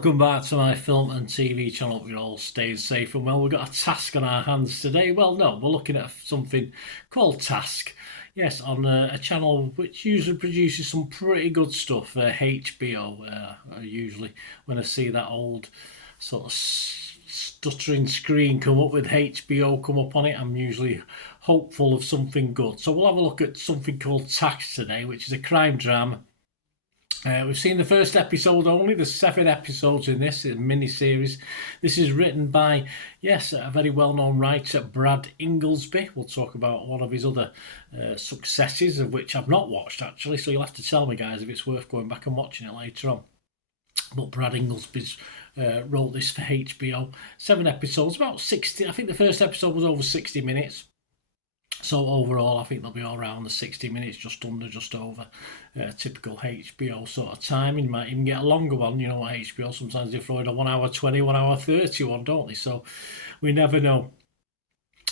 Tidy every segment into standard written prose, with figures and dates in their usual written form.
welcome back to my film and TV channel. Hope you're all staying safe and well. We've got a task on our hands today. Well, no, we're looking at something called Task. Yes, on a channel which usually produces some pretty good stuff. HBO, usually when I see that old sort of stuttering screen come up with HBO come up on it, I'm usually hopeful of something good. So we'll have a look at something called Task today, which is a crime drama. We've seen the first episode only. There's 7 episodes in this mini-series. This is written by, yes, a very well-known writer, Brad Inglesby. We'll talk about one of his other successes, of which I've not watched, actually, so you'll have to tell me, guys, if it's worth going back and watching it later on. But Brad Inglesby's wrote this for HBO. 7 episodes, about 60. I think the first episode was over 60 minutes. So overall, I think they'll be all around the 60 minutes, just under, just over. Typical HBO sort of timing. You might even get a longer one. You know what, HBO sometimes they throw in a 1 hour 20, 1 hour 30 one, don't they? So we never know.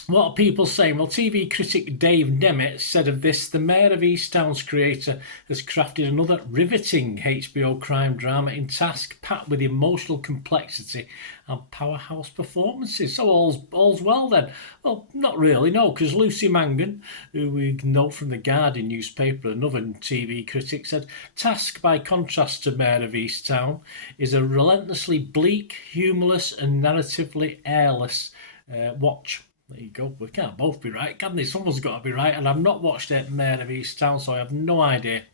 What are people saying? Well, TV critic Dave Nemeth said of this, the Mayor of Easttown's creator has crafted another riveting HBO crime drama in Task, packed with emotional complexity and powerhouse performances. So all's well then. Well, not really, no, because Lucy Mangan, who we know from the Guardian newspaper, another TV critic, said, Task, by contrast to Mayor of Easttown, is a relentlessly bleak, humorless and narratively airless watch. There you go. We can't both be right, can they? Someone's got to be right. And I've not watched it, Mayor of Easttown, so I have no idea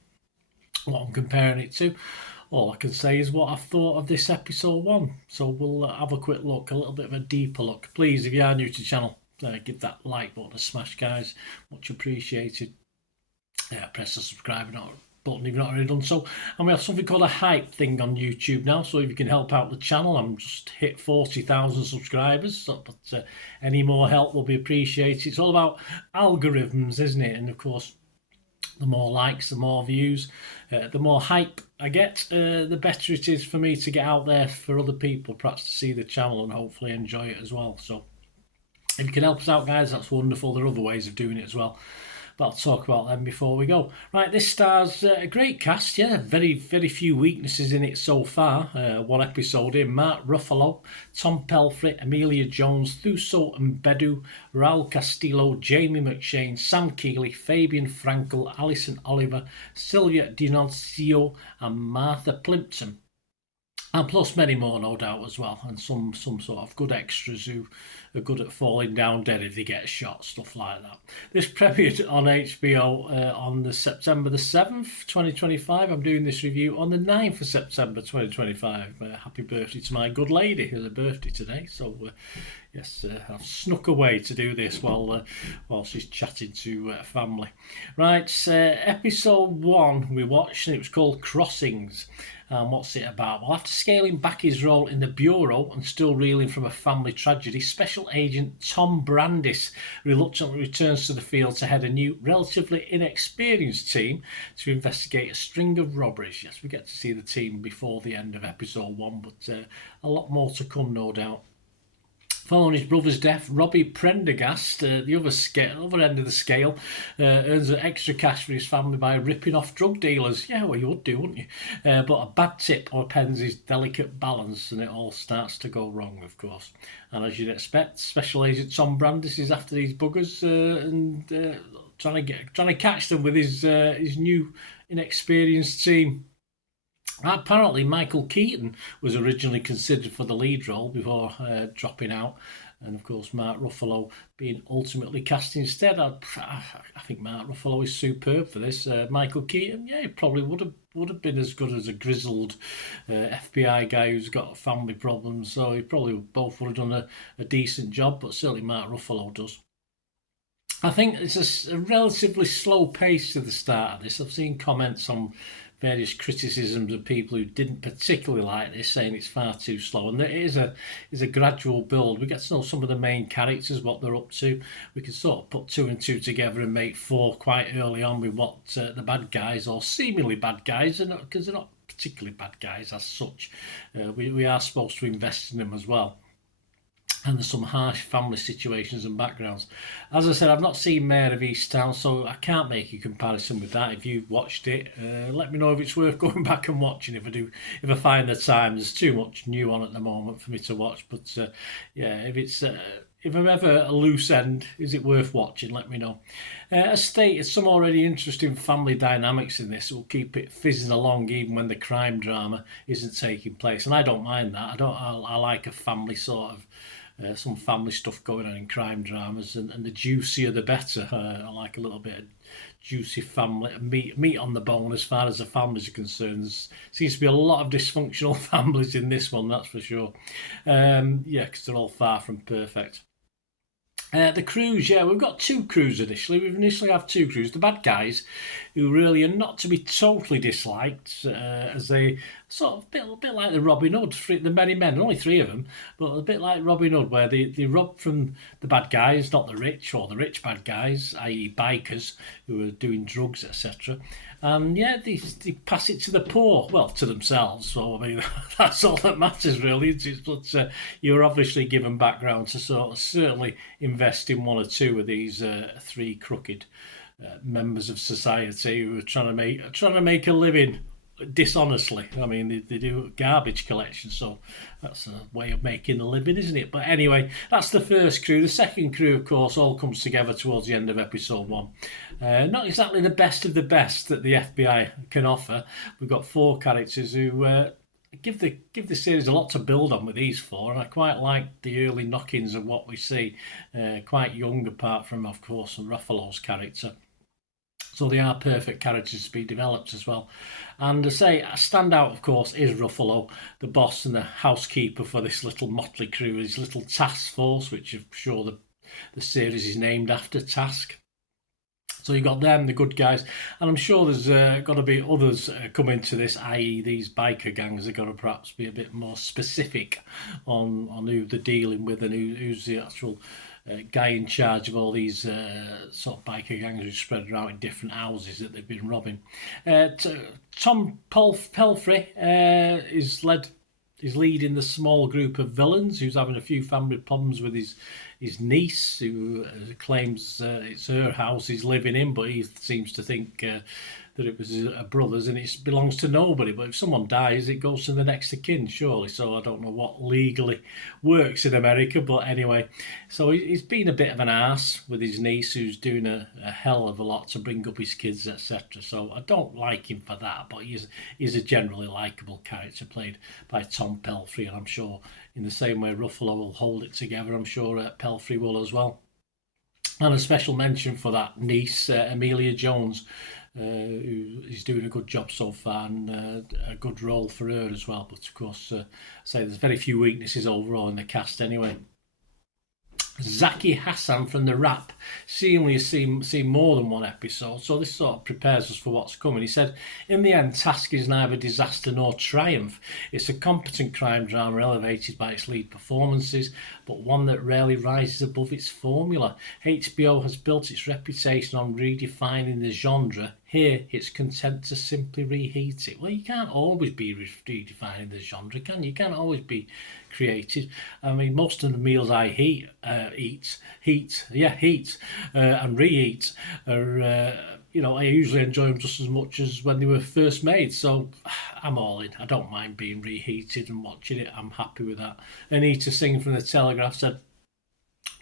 what I'm comparing it to. All I can say is what I've thought of this episode 1. So we'll have a quick look, a little bit of a deeper look. Please, if you are new to the channel, give that like button a smash, guys. Much appreciated. Press the subscribe button if you've not already done so. And we have something called a hype thing on YouTube now, so if you can help out the channel, I'm just hit 40,000 subscribers, so, but any more help will be appreciated. It's all about algorithms, isn't it? And of course, the more likes, the more views, the more hype I get, the better it is for me to get out there for other people, perhaps to see the channel and hopefully enjoy it as well. So if you can help us out, guys, that's wonderful. There are other ways of doing it as well, but I'll talk about them before we go. Right, this stars a great cast, yeah, very few weaknesses in it so far. 1 episode in, Mark Ruffalo, Tom Pelphrey, Amelia Jones, Thuso Mbedu, Raul Castillo, Jamie McShane, Sam Keeley, Fabian Frankel, Alison Oliver, Sylvia D'Annunzio and Martha Plimpton. And plus many more, no doubt, as well. And some sort of good extras who are good at falling down dead if they get shot, stuff like that. This premiered on HBO on the September the 7th, 2025. I'm doing this review on the 9th of September, 2025. Happy birthday to my good lady, who's a birthday today. So, yes, I've snuck away to do this while she's chatting to family. Right, episode 1 we watched, and it was called Crossings. What's it about? Well, after scaling back his role in the Bureau and still reeling from a family tragedy, Special Agent Tom Brandis reluctantly returns to the field to head a new, relatively inexperienced team to investigate a string of robberies. Yes, we get to see the team before the end of episode 1, but a lot more to come, no doubt. Following his brother's death, Robbie Prendergast, the other end of the scale, earns extra cash for his family by ripping off drug dealers. Yeah, well, you would do, wouldn't you? But a bad tip upends his delicate balance, and it all starts to go wrong, of course. And as you'd expect, Special Agent Tom Brandis is after these buggers and trying to catch them with his new inexperienced team. Apparently, Michael Keaton was originally considered for the lead role before dropping out, and of course Mark Ruffalo being ultimately cast instead. I think Mark Ruffalo is superb for this. Michael Keaton, yeah, he probably would have been as good as a grizzled FBI guy who's got family problems, so he probably both would have done a decent job, but certainly Mark Ruffalo does. I think it's a relatively slow pace to the start of this. I've seen comments on various criticisms of people who didn't particularly like this, saying it's far too slow. And there is a gradual build. We get to know some of the main characters, what they're up to. We can sort of put 2 and 2 together and make 4 quite early on with what the bad guys, or seemingly bad guys, because they're not particularly bad guys as such. We are supposed to invest in them as well. and there's some harsh family situations and backgrounds. As I said, I've not seen Mayor of Easttown, so I can't make a comparison with that. If you've watched it, let me know if it's worth going back and watching. If I find the time, there's too much new on at the moment for me to watch. But yeah, if I'm ever a loose end, is it worth watching? Let me know. As stated, some already interesting family dynamics in this will keep it fizzing along even when the crime drama isn't taking place, and I don't mind that. I like a family sort of. Some family stuff going on in crime dramas, and the juicier the better. I like a little bit of juicy family meat on the bone as far as the families are concerned. There seems to be a lot of dysfunctional families in this one, that's for sure. Yeah, because they're all far from perfect. The crews, yeah, we've got two crews initially. We've initially have two crews. The bad guys, who really are not to be totally disliked, as they sort of a bit like the Robin Hood, the Merry Men, only three of them, but a bit like Robin Hood, where they rob from the bad guys, not the rich, or the rich bad guys, i.e. bikers who are doing drugs, etc. And yeah, they pass it to the poor, well, to themselves. So I mean, that's all that matters really. But you're obviously given background to sort of certainly invest in one or two of these three crooked members of society who are trying to make a living dishonestly. I mean, they do garbage collection, so that's a way of making a living, isn't it? But anyway, that's the first crew. The second crew, of course, all comes together towards the end of episode 1. Not exactly the best of the best that the FBI can offer. We've got 4 characters who give the series a lot to build on with these 4, and I quite like the early knockings of what we see. Quite young, apart from, of course, Ruffalo's character. So they are perfect characters to be developed as well. And to say, a standout, of course, is Ruffalo, the boss and the housekeeper for this little motley crew, his little task force, which I'm sure the series is named after, Task. So you've got them, the good guys, and I'm sure there's got to be others coming to this, i.e. these biker gangs are going to perhaps be a bit more specific on who they're dealing with and who's the actual guy in charge of all these sort of biker gangs who spread around in different houses that they've been robbing. Tom Pelfrey is leading the small group of villains who's having a few family problems with his niece, who claims it's her house he's living in, but he seems to think that it was a brother's and it belongs to nobody. But if someone dies, it goes to the next of kin, surely. So I don't know what legally works in America, but anyway. So he's been a bit of an arse with his niece, who's doing a hell of a lot to bring up his kids, etc. So I don't like him for that, but he's a generally likeable character played by Tom Pelfrey, and I'm sure in the same way Ruffalo will hold it together, I'm sure Pelfrey will as well. And a special mention for that niece, Amelia Jones, who is doing a good job so far, and a good role for her as well. But of course, say there's very few weaknesses overall in the cast anyway. Zaki Hassan from The Rap seemingly has seen more than one episode, so this sort of prepares us for what's coming. He said, in the end, Task is neither disaster nor triumph. It's a competent crime drama elevated by its lead performances, but one that rarely rises above its formula. HBO has built its reputation on redefining the genre. Here, it's content to simply reheat it. Well, you can't always be redefining the genre, can you? You can't always be creative. I mean, most of the meals I eat and reheat are, I usually enjoy them just as much as when they were first made. So I'm all in. I don't mind being reheated and watching it. I'm happy with that. Anita Singh from The Telegraph said,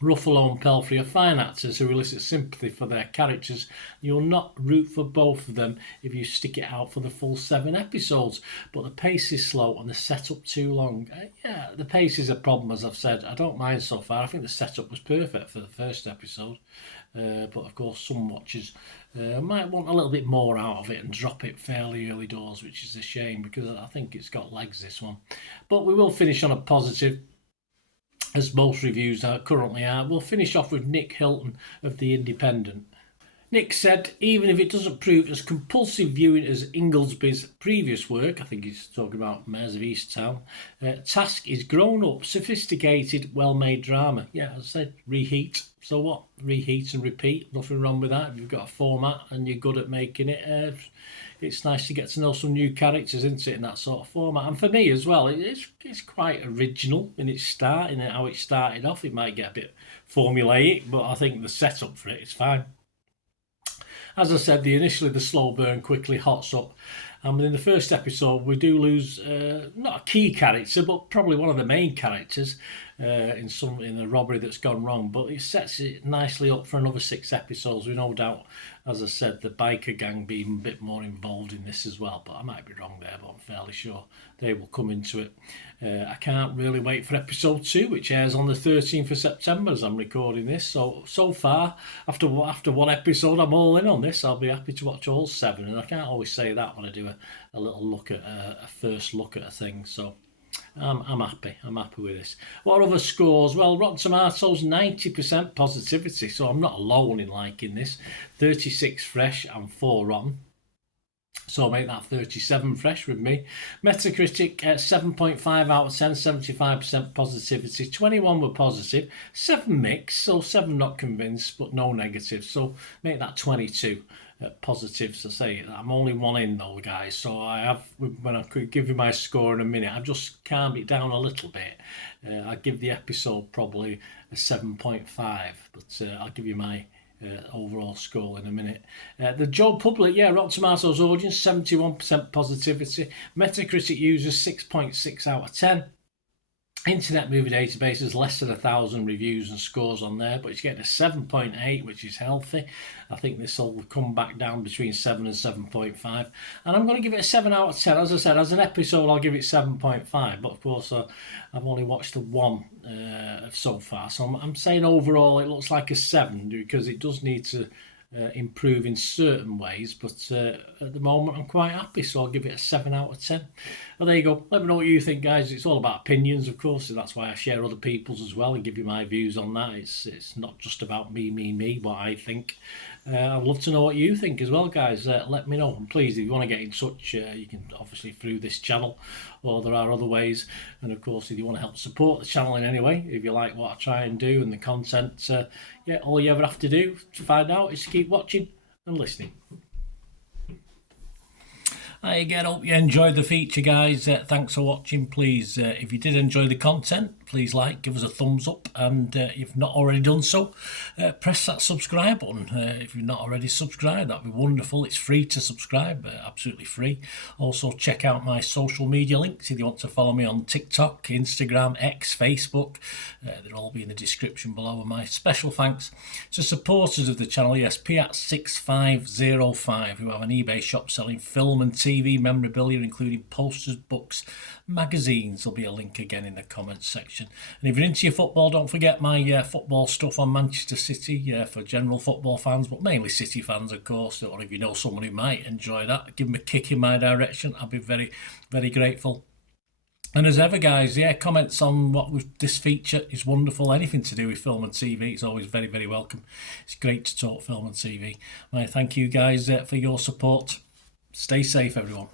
Ruffalo and Pelfrey are fine actors who elicit sympathy for their characters. You'll not root for both of them if you stick it out for the full 7 episodes. But the pace is slow and the setup too long. Yeah, the pace is a problem, as I've said. I don't mind so far. I think the setup was perfect for the first episode. But of course, some watchers might want a little bit more out of it and drop it fairly early doors, which is a shame because I think it's got legs, this one. But we will finish on a positive, as most reviews currently are. We'll finish off with Nick Hilton of The Independent. Nick said, even if it doesn't prove as compulsive viewing as Inglesby's previous work, I think he's talking about Mares of Easttown, Task is grown up, sophisticated, well-made drama. Yeah, as I said, reheat. So what? Reheat and repeat. Nothing wrong with that. If you've got a format and you're good at making it, it's nice to get to know some new characters, isn't it, in that sort of format. And for me as well, it's quite original in its start, in how it started off. It might get a bit formulaic, but I think the setup for it is fine. As I said, initially the slow burn quickly hots up, and in the first episode we do lose not a key character, but probably one of the main characters in a robbery that's gone wrong. But it sets it nicely up for another 6 episodes, with no doubt, as I said, the biker gang being a bit more involved in this as well. But I might be wrong there, but I'm fairly sure they will come into it. I can't really wait for episode 2, which airs on the 13th of September as I'm recording this. So far, after one episode, I'm all in on this. I'll be happy to watch all 7, and I can't always say that when I do a little look at a first look at a thing. So I'm happy. I'm happy with this. What are other scores? Well, Rotten Tomatoes, 90% positivity, so I'm not alone in liking this. 36 fresh and 4 rotten. So I'll make that 37 fresh with me. Metacritic, 7.5 out of 10, 75% positivity. 21 were positive, 7 mixed, so 7 not convinced, but no negatives. So make that 22 positives. I say I'm only 1 in though, guys. So I have, when I could give you my score in a minute, I've just calmed it down a little bit. I give the episode probably a 7.5, but I'll give you my overall score in a minute. The Joe Public, Rotten Tomatoes audience, 71% positivity. Metacritic users, 6.6 out of 10. Internet Movie Database has less than 1,000 reviews and scores on there, but it's getting a 7.8, which is healthy. I think this will come back down between 7 and 7.5. And I'm going to give it a 7 out of 10. As I said, as an episode, I'll give it 7.5. But of course, I've only watched the 1 so far. So I'm saying overall, it looks like a 7 because it does need to improve in certain ways, but at the moment I'm quite happy, so I'll give it a 7 out of 10. Well, there you go. Let me know what you think, guys. It's all about opinions, of course, so that's why I share other people's as well and give you my views on that. It's not just about me, what I think. I'd love to know what you think as well, guys. Let me know. And please, if you want to get in touch, you can obviously through this channel, or there are other ways. And of course, if you want to help support the channel in any way, if you like what I try and do and the content, all you ever have to do to find out is to keep watching and listening. Hi again, hope you enjoyed the feature, guys. Thanks for watching. Please, if you did enjoy the content, please give us a thumbs up, and if you've not already done so, press that subscribe button. If you've not already subscribed, that'd be wonderful. It's free to subscribe, absolutely free. Also, check out my social media links if you want to follow me on TikTok, Instagram, X, Facebook. They'll all be in the description below. And my special thanks to supporters of the channel, Piat6505, who have an eBay shop selling film and TV memorabilia, including posters, books, magazines. There'll be a link again in the comments section. And if you're into your football, don't forget my football stuff on Manchester City for general football fans, but mainly City fans, of course. Or if you know someone who might enjoy that, give them a kick in my direction. I'll be very, very grateful. And as ever, guys, comments on this feature is wonderful. Anything to do with film and TV is always very, very welcome. It's great to talk film and TV. I thank you, guys, for your support. Stay safe, everyone.